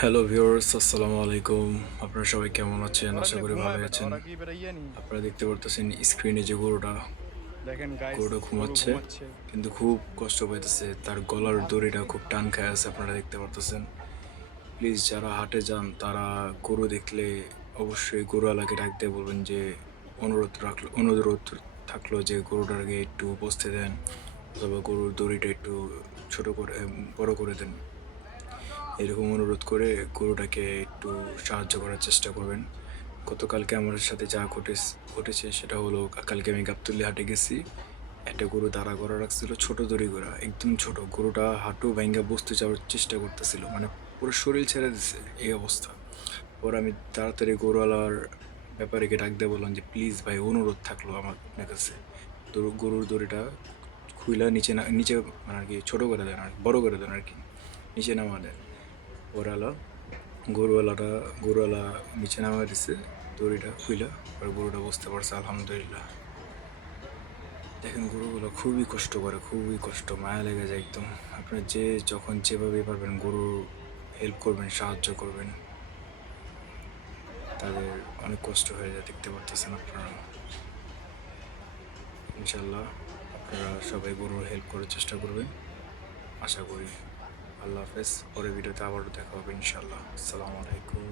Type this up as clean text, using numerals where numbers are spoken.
Hello viewers, আসসালামু আলাইকুম। আপনারা সবাই কেমন আছেন? ওরা আশা কিনা করি ভালোই ঘুমায় বেটা, আছেন। ওরা কি বেটা ইয়ে নি? আপনারা দেখতে পারতেছেন স্ক্রিনে যে গরুটা, দেখেন গাইস, গরুটা গরু ঘুমাচ্ছে, ঘুমাচ্ছে। কিন্তু খুব কষ্ট পাইতেছে। তার গলার দড়িটা খুব টান খায় আছে, আপনারা দেখতে পারতেছেন। প্লিজ যারা হাটে যান তারা গরু দেখলে অবশ্যই গরুওয়ালাকে ডাক দিয়ে বলবেন যে অনুরোধ থাকলো যে গরুটাকে একটু বসতে দেন, অথবা গরুর দড়িটা একটু ছোট করে বড় করে দেন। এরকম অনুরোধ করে গরুটাকে একটু সাহায্য করার চেষ্টা করবেন। গতকালকে আমার সাথে যা ঘটেছে সেটা হলো, কালকে আমি গাবতলী হাটে গেছি। একটা গরু দাঁড়া করা রাখছিল, ছোট দড়ি গরু, একদম ছোট। গরুটা হাঁটু ভাঙ্গা বসতে যাওয়ার চেষ্টা করতেছিল, মানে পুরো শরীর ছেড়ে দিছে এই অবস্থা। পরে আমি তাড়াতাড়ি গরুওয়ালার ব্যাপারীকে ডাক দিয়ে বললাম যে প্লিজ ভাই, অনুরোধ থাকলো আমার আপনার কাছে, গরুর দড়িটা খুইলা নিচে মানে আর কি ছোট করে দেন, আর বড় করে দেন আর কি, নিচে নামা দেন। ওরালা গরুওয়ালাটা গরুওয়ালা নিচে নামা দিছে দড়িটা খুইলা, আর গরুটা বুঝতে পারছে আলহামদুলিল্লাহ। দেখেন গরুগুলো খুবই কষ্ট করে, খুবই কষ্ট, মায়া লেগে যায় একদম। আপনার যখন যেভাবে পারবেন গরুর হেল্প করবেন, সাহায্য করবেন। তাদের অনেক কষ্ট হয়ে যায়, দেখতে পারতেছেন আপনারা। ইনশাল্লাহ আপনারা সবাই গরুর হেল্প করার চেষ্টা করবেন, আশা করি। আল্লাহ হাফেজ। পরের ভিডিওতে আবারও দেখা হবে ইনশাল্লাহ। আসসালামু আলাইকুম।